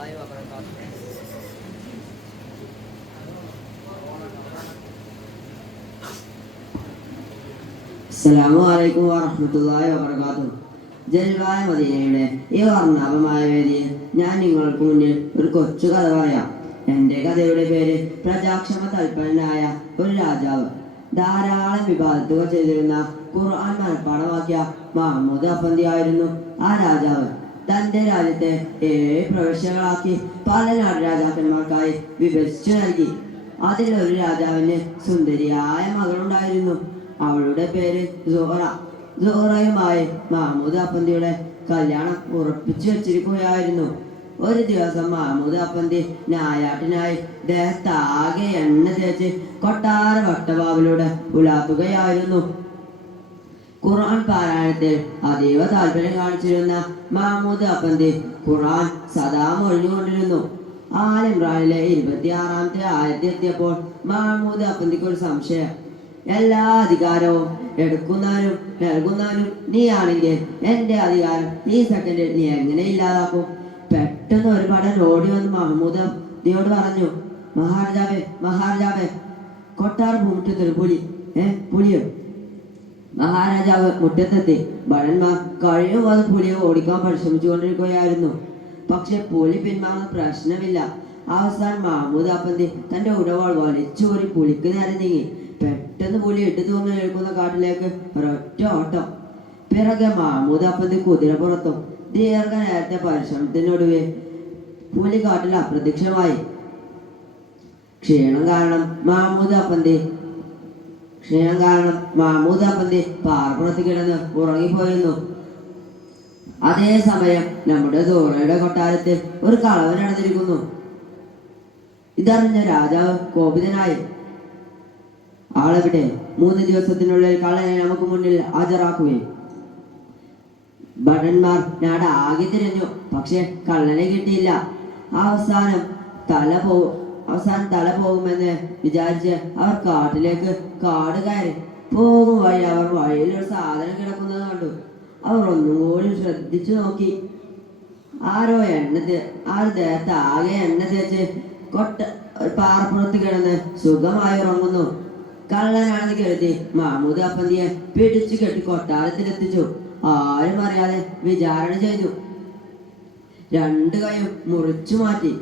warahmatullahi wabarakatuh. അസ്സലാമു വറഹ്മത്തുള്ളാഹി വബറകാതുഹു. ജൽവായ മദീനയുടെ ഈ വർണ്ണാഭമായ വേദിയിൽ ഞാൻ നിങ്ങൾക്ക് മുന്നിൽ ഒരു കൊച്ചു കഥ പറയാം. എൻ്റെ കഥയുടെ പേര് പ്രജാക്ഷമ തൽപരനായ ഒരു രാജാവ്. ധാരാളം വിവാദത്തുകൾ ചെയ്തിരുന്ന ഖുർആൻ മനഃപ്പാഠമാക്കിയ മഹ്മൂദ് അഫന്തി ആയിരുന്നു ആ രാജാവ്. തൻ്റെ രാജ്യത്തെ 7 പ്രവിശ്യകളാക്കി പല നാട്ടുരാജാക്കന്മാർക്കായി വിഭജിച്ചു നൽകി. അതിലൊരു രാജാവിന് സുന്ദരിയായ മകളുണ്ടായിരുന്നു. അവളുടെ പേര് സുഹറ. സുഹറയുമായി മഹ്മൂദ് അഫന്തിയുടെ കല്യാണം ഉറപ്പിച്ചു വെച്ചിരിക്കുകയായിരുന്നു. ഒരു ദിവസം മഹ്മൂദ് അഫന്തി നായാട്ടിനായി ദേഹത്താകെ എണ്ണ തേച്ച് കൊട്ടാര വട്ടവാവിലൂടെ ഉലാത്തുകയായിരുന്നു. ഖുർആൻ പാരായണത്തിൽ അതീവ താല്പര്യം കാണിച്ചിരുന്ന മഹ്മൂദ് അഫന്തി ഖുർആൻ സദാ മൊഴിഞ്ഞുകൊണ്ടിരുന്നു. ആൽ ഇമ്രാനിലെ 26-ാമത്തെ ആയത്തിൽ എത്തിയപ്പോൾ മഹ്മൂദ് അഫന്തിക്ക് ഒരു സംശയം. എല്ലാ അധികാരവും എടുക്കുന്നവനും നൽകുന്നവനും നീയാണെങ്കിൽ എൻ്റെ അധികാരം ഈ സെക്കൻഡിൽ നീ എങ്ങനെ ഇല്ലാതാക്കും? പെട്ടെന്ന് ഒരു പടൻ ഓടി വന്ന് മഹ്മൂദ് അഫന്തിയോട് പറഞ്ഞു, മഹാരാജാവേ, കൊട്ടാര മുറ്റത്തൊരു പുലിയോ? മഹാരാജാവ് മുറ്റത്തെത്തി. ഭടന്മാർ കഴിയുമ്പോൾ പുലിയെ ഓടിക്കാൻ പരിശ്രമിച്ചുകൊണ്ടിരിക്കുകയായിരുന്നു. പക്ഷെ പുലി പിന്മാറുന്ന പ്രശ്നമില്ല. അവസാനം മഹ്മൂദ് അഫന്തി തന്റെ ഉടവാൾ വലിച്ചൂരി പുലിക്ക് നേരെ നീങ്ങി. പെട്ടെന്ന് പുലി ഇട്ടുതൂങ്ങി നിൽക്കുന്ന കാട്ടിലേക്ക് ഒരൊറ്റ ഓട്ടം. പിറകെ മഹ്മൂദ് അഫന്തി കുതിര പുറത്തും. ദീർഘനേരത്തെ പരിശ്രമത്തിനൊടുവിൽ പുലി കാട്ടിൽ അപ്രത്യക്ഷമായി. ക്ഷീണം കാരണം മഹ്മൂദ് അഫന്തി പാറപ്പുറത്ത് കിടന്ന് ഉറങ്ങിപ്പോയിരുന്നു. അതേസമയം നമ്മുടെ സൂറയുടെ കൊട്ടാരത്തിൽ ഒരു കളവൻ നടന്നിരിക്കുന്നു. ഇതറിഞ്ഞ രാജാവ് കോപിതനായി. ആളെവിടെ? 3 ദിവസത്തിനുള്ളിൽ കള്ളനെ നമുക്ക് മുന്നിൽ ഹാജരാക്കുകയും. ഭടന്മാർ നാടാകെ തിരഞ്ഞു. പക്ഷെ കള്ളനെ കിട്ടിയില്ല. അവസാനം തല പോകുമെന്ന് വിചാരിച്ച് അവർ കാട്ടിലേക്ക് കയറി. പോകും വഴി അവർ വഴിയിൽ ഒരു സാധനം കിടക്കുന്നത് കണ്ടു. അവർ ഒന്നും കൂടി ശ്രദ്ധിച്ചു നോക്കി. ആരോ ദേഹത്ത് ആകെ എണ്ണ തേച്ച് പാറപ്പുറത്ത് കിടന്ന് സുഖമായി ഉറങ്ങുന്നു. കള്ളനാണെന്ന് കരുതി മഹ്മൂദ് അഫന്തിയെ പിടിച്ചു കെട്ടി കൊട്ടാരത്തിലെത്തിച്ചു. ആരും അറിയാതെ വിചാരണ ചെയ്തു. 2 കൈയും മുറിച്ചു മാറ്റി.